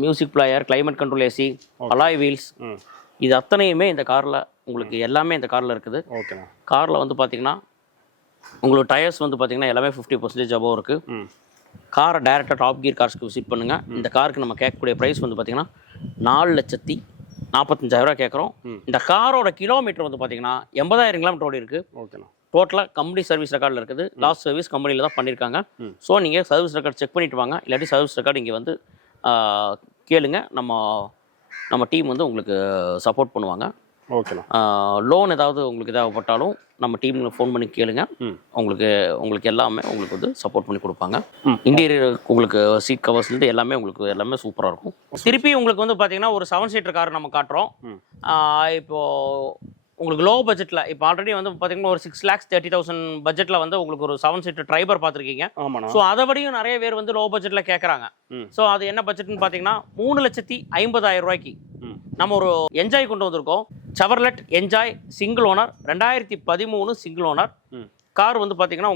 music player, climate control AC, alloy wheels, இது அத்தனையுமே இந்த காரில் உங்களுக்கு எல்லாமே இந்த காரில் இருக்குது. ஓகேண்ணா. காரில் வந்து பார்த்தீங்கன்னா உங்களுக்கு டயர்ஸ் வந்து பார்த்தீங்கன்னா எல்லாமே 50% அபவ் இருக்குது. காரை டேரெக்டாக டாப் கியர் கார்ஸ்க்கு விசிட் பண்ணுங்கள். இந்த காருக்கு நம்ம கேட்கக்கூடிய ப்ரைஸ் வந்து பார்த்தீங்கன்னா 4,45,000 கேட்குறோம். இந்த காரோட கிலோமீட்டர் வந்து பார்த்தீங்கன்னா 80,000 கிலோமீட்டர் ஓடி இருக்குது. ஓகேண்ணா. டோட்டலாக கம்பெனி சர்வீஸ் ரெக்கார்டில் இருக்குது. லாஸ்ட் சர்வீஸ் கம்பெனியில் தான் பண்ணியிருக்காங்க. ஸோ நீங்கள் சர்வீஸ் ரெக்கார்ட் செக் பண்ணிட்டு வாங்க. இல்லாட்டி சர்வீஸ் ரெக்கார்டு இங்கே வந்து கேளுங்க. நம்ம டீம் வந்து உங்களுக்கு சப்போர்ட் பண்ணுவாங்க. ஓகேண்ணா. லோன் ஏதாவது உங்களுக்கு தேவைப்பட்டாலும் நம்ம டீமில் ஃபோன் பண்ணி கேளுங்க. உங்களுக்கு எல்லாமே உங்களுக்கு வந்து சப்போர்ட் பண்ணி கொடுப்பாங்க. இன்டீரியர் உங்களுக்கு சீட் கவர்ஸ்லேருந்து எல்லாமே சூப்பராக இருக்கும். திருப்பி உங்களுக்கு வந்து பார்த்தீங்கன்னா ஒரு 7 சீட்டர் கார் நம்ம காட்டுறோம். இப்போது உங்களுக்கு லோ பட்ஜெட்டில் இப்போ ஆல்ரெடி வந்து பார்த்தீங்கன்னா ஒரு 6,30,000 பட்ஜெட்டில் வந்து உங்களுக்கு ஒரு 7 சீட்டர் ட்ரைபர் பார்த்துருக்கீங்க. ஆமாண்ணா. ஸோ அதை விடையும் நிறைய பேர் வந்து லோ பட்ஜெட்டில் கேட்குறாங்க. ஸோ அது என்ன பட்ஜெட்னு பார்த்தீங்கன்னா 3,50,000 ரூபாய்க்கு நம்ம ஒரு என்ஜாய் கொண்டு வந்திருக்கோம். Chevrolet enjoy single owner 2013 single owner car வந்து பார்த்தீங்கன்னா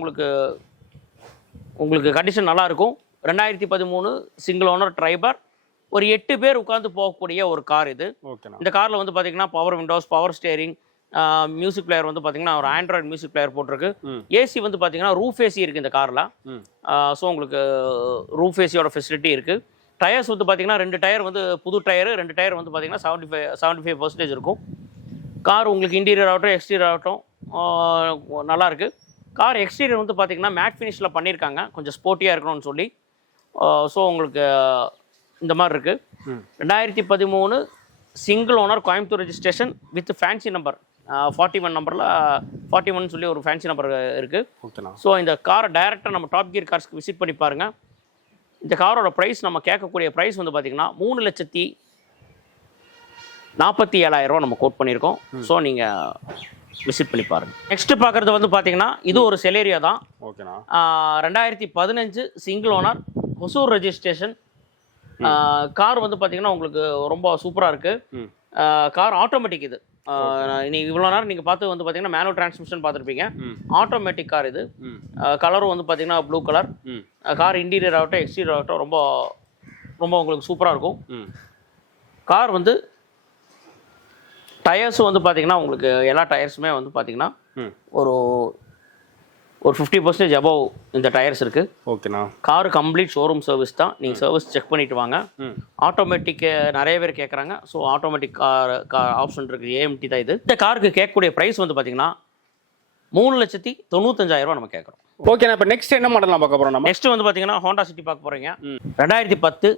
உங்களுக்கு கண்டிஷன் நல்லா இருக்கும். 2013 சிங்கிள் ஓனர் ட்ரைபர், ஒரு 8 பேர் உட்காந்து போகக்கூடிய ஒரு கார் இது. இந்த காரில் வந்து பார்த்தீங்கன்னா power Windows, power steering, music player வந்து பார்த்தீங்கன்னா ஒரு ஆண்ட்ராய்டு மியூசிக் பிளேயர் போட்டிருக்கு. ஏசி வந்து பார்த்தீங்கன்னா ரூஃப் ஏசி இருக்குது இந்த காரில். ஸோ உங்களுக்கு ரூஃப் ஏசியோட ஃபெசிலிட்டி இருக்குது. டயர்ஸ் வந்து பார்த்தீங்கன்னா 2 டயர் வந்து புது டயரு, 2 டயர் வந்து பார்த்தீங்கன்னா 75% இருக்கும். கார் உங்களுக்கு இன்டீரியர் ஆகட்டும் எக்ஸ்டீரியர் ஆகட்டும் நல்லாயிருக்கு. கார் எக்ஸ்டீரியர் வந்து பார்த்தீங்கன்னா மேட் ஃபினிஷில் பண்ணியிருக்காங்க, கொஞ்சம் ஸ்போர்ட்டியாக இருக்கணும்னு சொல்லி. ஸோ உங்களுக்கு இந்த மாதிரி இருக்குது. 2013 single owner Coimbatore registration with fancy number 41 நம்பரில் 41 சொல்லி ஒரு ஃபேன்சி நம்பர் இருக்குது. ஸோ இந்த காரை டைரெக்டாக நம்ம டாப் கியர் கார்ஸ்க்கு விசிட் பண்ணி பாருங்கள். இந்த காரோட ப்ரைஸ் நம்ம கேட்கக்கூடிய ப்ரைஸ் வந்து பார்த்தீங்கன்னா 3,47,000 நம்ம கோட் பண்ணியிருக்கோம். ஸோ நீங்கள் விசிட் பண்ணி பாருங்கள். நெக்ஸ்ட் பார்க்குறது வந்து பார்த்தீங்கன்னா இது ஒரு செலேரியா தான். ஓகேண்ணா. 2015 single owner Hosur registration car வந்து பார்த்தீங்கன்னா உங்களுக்கு ரொம்ப சூப்பராக இருக்குது. கார் ஆட்டோமேட்டிக் இது. நீங்கள் இவ்வளோ நேரம் நீங்கள் பார்த்து வந்து பார்த்தீங்கன்னா மேனுவல் டிரான்ஸ்மிஷன் பார்த்துருப்பீங்க. ஆட்டோமேட்டிக் கார் இது. கலரும் வந்து பார்த்தீங்கன்னா ப்ளூ கலர். கார் இன்டீரியர் ஆகட்டும் எக்ஸ்டீரியர் ஆகட்டும் ரொம்ப ரொம்ப உங்களுக்கு சூப்பராக இருக்கும். கார் வந்து டயர்ஸும் வந்து பார்த்தீங்கன்னா உங்களுக்கு எல்லா டயர்ஸுமே வந்து பார்த்தீங்கன்னா ஒரு 50% அபவ் இந்த டயர்ஸ் இருக்குது. ஓகேண்ணா. கார் கம்ப்ளீட் ஷோரூம் சர்வீஸ் தான். நீங்கள் சர்வீஸ் செக் பண்ணிவிட்டு வாங்க. ஆட்டோமேட்டிக் நிறைய பேர் கேட்குறாங்க. ஸோ ஆட்டோமேட்டிக் கார் ஆப்ஷன் இருக்குது. ஏஎம்டி தான் இது. இந்த காருக்கு கேட்கக்கூடிய ப்ரைஸ் வந்து பார்த்தீங்கன்னா 3,95,000 நம்ம கேட்குறோம். ஓகேண்ணா. இப்போ நெக்ஸ்ட் என்ன மாடல்லாம் பார்க்க போகிறோம்? நெக்ஸ்ட் வந்து பார்த்தீங்கன்னா ஹோண்டா சிட்டி பார்க்க போகிறீங்க. 2010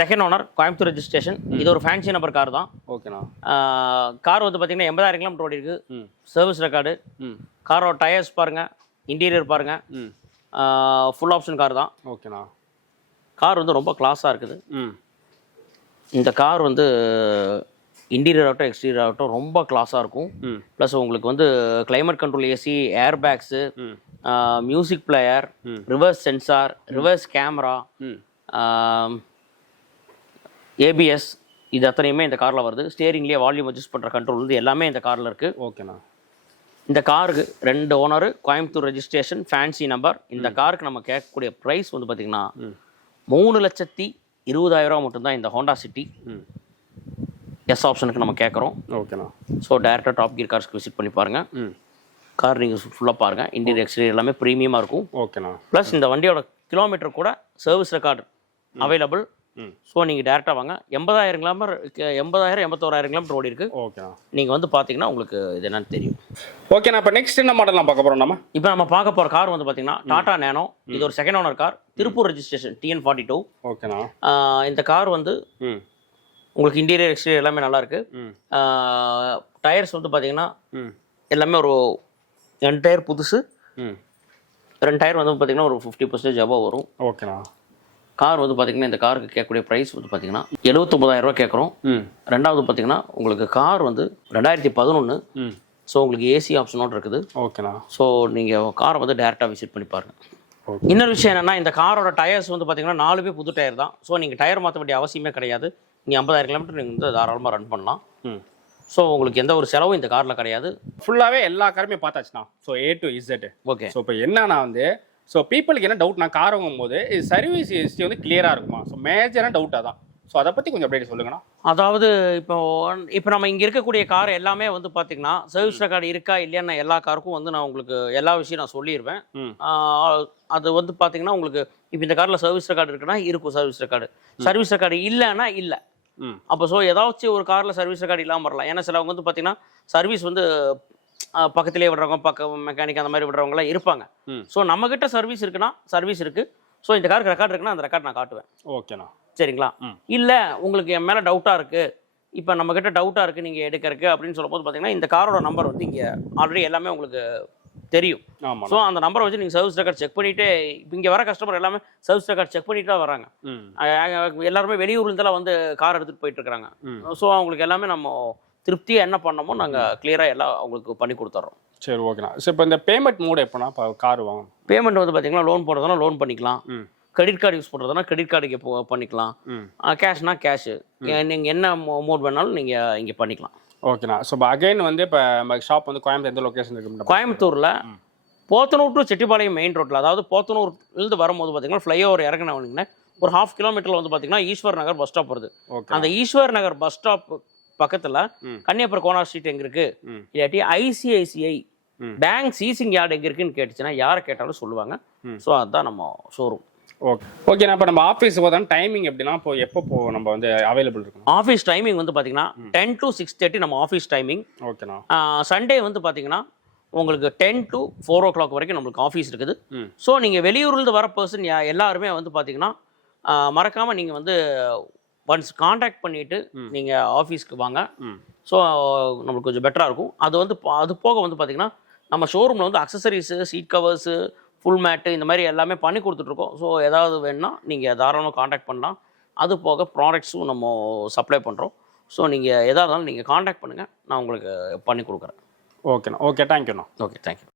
செகண்ட் ஓனர் கோயம்புத்தூர் ரெஜிஸ்ட்ரேஷன். இது ஒரு ஃபேன்சி நம்பர் கார் தான். ஓகேண்ணா. கார் வந்து பார்த்தீங்கன்னா 80,000 கிலோமீட்டர் ஓடி இருக்குது. Service record. காரோட டயர்ஸ் பாருங்கள், இன்டீரியர் பாருங்கள், ஃபுல் ஆப்ஷன் கார் தான். ஓகேண்ணா. கார் வந்து ரொம்ப கிளாஸாக இருக்குது. இந்த கார் வந்து இன்டீரியர் ஆகட்டும் எக்ஸ்டீரியர் ஆகட்டும் ரொம்ப கிளாஸாக இருக்கும். ப்ளஸ் உங்களுக்கு வந்து climate control AC, air bags, music player, reverse sensor, reverse camera, ABS, இது அத்தனையுமே இந்த காரில் வருது. ஸ்டியரிங்லேயே வால்யூம் அட்ஜஸ்ட் பண்ணுற கண்ட்ரோல் வந்து எல்லாமே இந்த காரில் இருக்குது. ஓகேண்ணா. இந்த காருக்கு 2 owner Coimbatore registration fancy number. இந்த காருக்கு நம்ம கேட்கக்கூடிய ப்ரைஸ் வந்து பார்த்தீங்கன்னா 3,20,000 மட்டும்தான். இந்த ஹோண்டா சிட்டி எஸ் ஆப்ஷனுக்கு நம்ம கேட்குறோம். ஓகேண்ணா. ஸோ டேரெக்டாக டாப் கியர் கார்ஸ்க்கு விசிட் பண்ணி பாருங்கள். கார் நீங்கள் ஃபுல்லாக பாருங்கள். இன்டீரியர் எக்ஸ்டீரியர் எல்லாமே ப்ரீமியமாக இருக்கும். ஓகேண்ணா. ப்ளஸ் இந்த வண்டியோட கிலோமீட்டர் கூட சர்வீஸ் ரெக்கார்டு அவைலபிள். ஸோ நீங்கள் டேரெக்டாக வாங்க. 80,000 கிலோமீட்டர் ஓடி இருக்குது. ஓகேண்ணா. நீங்கள் வந்து பார்த்தீங்கன்னா உங்களுக்கு இது என்னன்னு தெரியும். ஓகேண்ணா. இப்போ நெக்ஸ்ட் என்ன மாடல்லாம் பார்க்க போகிறோம்? இப்போ நம்ம பார்க்க போகிற கார் வந்து பார்த்தீங்கன்னா டாடா நேனோ. இது ஒரு second owner car, Tiruppur registration TN42. ஓகேண்ணா. இந்த கார் வந்து உங்களுக்கு இன்டீரியர் எக்ஸ்டீரியர் எல்லாமே நல்லாயிருக்கு. டயர்ஸ் வந்து பார்த்தீங்கன்னா எல்லாமே ஒரு 2 டயர் புதுசு, 2 டயர் வந்து பார்த்தீங்கன்னா ஒரு 50% அபவ் வரும். ஓகேண்ணா. கார் வந்து பார்த்தீங்கன்னா இந்த காருக்கு கேட்கக்கூடிய ப்ரைஸ் வந்து பார்த்தீங்கன்னா 79,000 கேட்குறோம். ரெண்டாவது பார்த்தீங்கன்னா உங்களுக்கு கார் வந்து 2011. ஸோ உங்களுக்கு ஏசி ஆப்ஷனோடு இருக்குது. ஓகேண்ணா. ஸோ நீங்கள் காரை வந்து டேரெக்டாக விசிட் பண்ணி பாருங்கள். இன்னொரு விஷயம் என்னென்னா இந்த காரோட டயர்ஸ் வந்து பார்த்தீங்கன்னா 4 புது டயர் தான். ஸோ நீங்கள் டயர் மாற்ற வேண்டிய அவசியமே கிடையாது. நீங்கள் 50,000 கிலோமீட்டர் நீங்கள் வந்து தாராளமாக ரன் பண்ணலாம். ஸோ உங்களுக்கு எந்த ஒரு செலவும் இந்த காரில் கிடையாது. ஃபுல்லாகவே எல்லா காருமே பார்த்தாச்சுண்ணா. So A to Z. Okay. So இப்போ என்னன்னா வந்து ஸோ பீப்புளுக்கு என்ன டவுட், நான் கார் வாங்கும்போது இது சர்வீஸ் ஹிஸ்ட்ரி வந்து கிளியராக இருக்குமா? ஸோ மேஜரான டவுட்டாக தான். ஸோ அதை பற்றி கொஞ்சம் அப்படியே சொல்லுங்கண்ணா. அதாவது இப்போ நம்ம இங்கே இருக்கக்கூடிய கார் எல்லாமே வந்து பார்த்தீங்கன்னா சர்வீஸ் ரெக்கார்டு இருக்கா இல்லையான்னு எல்லா காருக்கும் வந்து நான் உங்களுக்கு எல்லா விஷயம் நான் சொல்லிடுவேன். அது வந்து பார்த்தீங்கன்னா உங்களுக்கு இப்போ இந்த காரில் சர்வீஸ் ரெக்கார்டு இருக்குன்னா இருக்கும் சர்வீஸ் ரெக்கார்டு, சர்வீஸ் ரெக்கார்டு இல்லைன்னா இல்லை. அப்போ ஸோ ஏதாச்சும் ஒரு காரில் சர்வீஸ் ரெக்கார்டு இல்லாமல் வரலாம். ஏன்னா சிலவங்க வந்து பார்த்தீங்கன்னா சர்வீஸ் வந்து பக்கத்திலே விடுறவங்க, மெக்கானிக் அந்த மாதிரி விடுறவங்களாம் இருப்பாங்க. ஸோ நம்மக்கிட்ட சர்வீஸ் இருக்குன்னா சர்வீஸ் இருக்குது. ஸோ இந்த காருக்கு ரெக்கார்டு இருக்குன்னா அந்த ரெக்கார்டு நான் காட்டுவேன். ஓகேண்ணா. சரிங்களா? இல்லை உங்களுக்கு என் மேலே டவுட்டாக இருக்குது, இப்போ நம்மக்கிட்ட டவுட்டாக இருக்குது நீங்கள் எடுக்கிறதுக்கு அப்படின்னு சொல்லும்போது பார்த்தீங்கன்னா இந்த காரோட நம்பர் வந்து இங்கே ஆல்ரெடி எல்லாமே உங்களுக்கு தெரியும். ஸோ அந்த நம்பரை வச்சு நீங்கள் சர்வீஸ் ரெக்கார்ட் செக் பண்ணிவிட்டு, இப்போ இங்கே வர கஸ்டமர் எல்லாமே சர்வீஸ் ரெக்கார்ட் செக் பண்ணிட்டு தான் வராங்க. எல்லாருமே வெளியூர்லேருந்தெல்லாம் வந்து கார் எடுத்துகிட்டு போயிட்டு இருக்கிறாங்க. ஸோ அவங்களுக்கு எல்லாமே நம்ம திருப்தியாக என்ன பண்ணமோ நாங்கள் கிளியராக எல்லாம் அவங்களுக்கு பண்ணி கொடுத்துட்றோம். சரி, ஓகேண்ணா. ஸோ இப்போ இந்த பேமெண்ட் மூட் எப்போனா இப்போ கார் வாங்கணும்? பேமெண்ட் வந்து பார்த்தீங்கன்னா லோன் போடுறதுனா லோன் பண்ணிக்கலாம், கிரெடிட் கார்டு யூஸ் பண்ணுறதுனா கிரெடிட் கார்டுக்கு பண்ணிக்கலாம், கேஷ்னா கேஷு, நீங்கள் என்ன மோட் வேணாலும் நீங்கள் இங்கே பண்ணிக்கலாம். ஓகேண்ணா. ஸோ இப்போ அகைன் வந்து இப்போ நம்ம ஷாப் வந்து கோயம்புத்தூர் எந்த லொக்கேஷன் இருக்கு? கோயம்புத்தூரில் போத்தனூர் டு செட்டிப்பாளையம் மெயின் ரோட்டில், அதாவது போத்தனூர்லேருந்து வரும்போது பார்த்தீங்கன்னா ஃப்ளைஓவர் இறங்கினவனீங்கன்னா ஒரு 1/2 கிலோமீட்டரில் வந்து பார்த்தீங்கன்னா ஈஸ்வர் நகர் பஸ் ஸ்டாப் வருது. அந்த ஈஸ்வர் நகர் பஸ் ஸ்டாப் பக்கத்தில் கன்னியாகுமரி கோனார் ஸ்ட்ரீட் எங்கே இருக்குது, இல்லாட்டி ஐசிஐசிஐ பேங்க் சீசிங் யார்டு எங்கே இருக்குன்னு கேட்டுச்சுன்னா யாரை கேட்டாலும் சொல்லுவாங்க. ஸோ அதுதான் நம்ம ஷோரூம். ஓகே. ஓகேண்ணா. இப்போ நம்ம ஆஃபீஸ் போதான் டைமிங் எப்படின்னா இப்போ எப்போ நம்ம வந்து அவைலபிள் இருக்கும்? ஆஃபீஸ் டைமிங் வந்து பார்த்தீங்கன்னா 10 to 6:30 நம்ம ஆஃபீஸ் டைமிங். ஓகேண்ணா. சண்டே வந்து பார்த்தீங்கன்னா உங்களுக்கு 10 to 4 o'clock வரைக்கும் நம்மளுக்கு ஆஃபீஸ் இருக்குது. ஸோ நீங்கள் வெளியூர்லேருந்து வர பர்சன் எல்லாருமே வந்து பார்த்தீங்கன்னா மறக்காமல் நீங்கள் வந்து ஒன்ஸ் காண்டாக்ட் பண்ணிவிட்டு நீங்கள் ஆஃபீஸ்க்கு வாங்க. ஸோ நம்மளுக்கு கொஞ்சம் பெட்டராக இருக்கும். அது போக வந்து பார்த்தீங்கன்னா நம்ம ஷோரூமில் வந்து accessories, seat covers, full mat இந்த மாதிரி எல்லாமே பண்ணி கொடுத்துட்ருக்கோம். ஸோ ஏதாவது வேணுன்னா நீங்கள் தாராளமாக காண்டாக்ட் பண்ணலாம். அது போக ப்ராடக்ட்ஸும் நம்ம சப்ளை பண்ணுறோம். ஸோ நீங்கள் எதாக இருந்தாலும் நீங்கள் காண்டாக்ட் பண்ணுங்கள், நான் உங்களுக்கு பண்ணி கொடுக்குறேன். ஓகேண்ணா. ஓகே, தேங்க்யூண்ணா. Okay, thank you.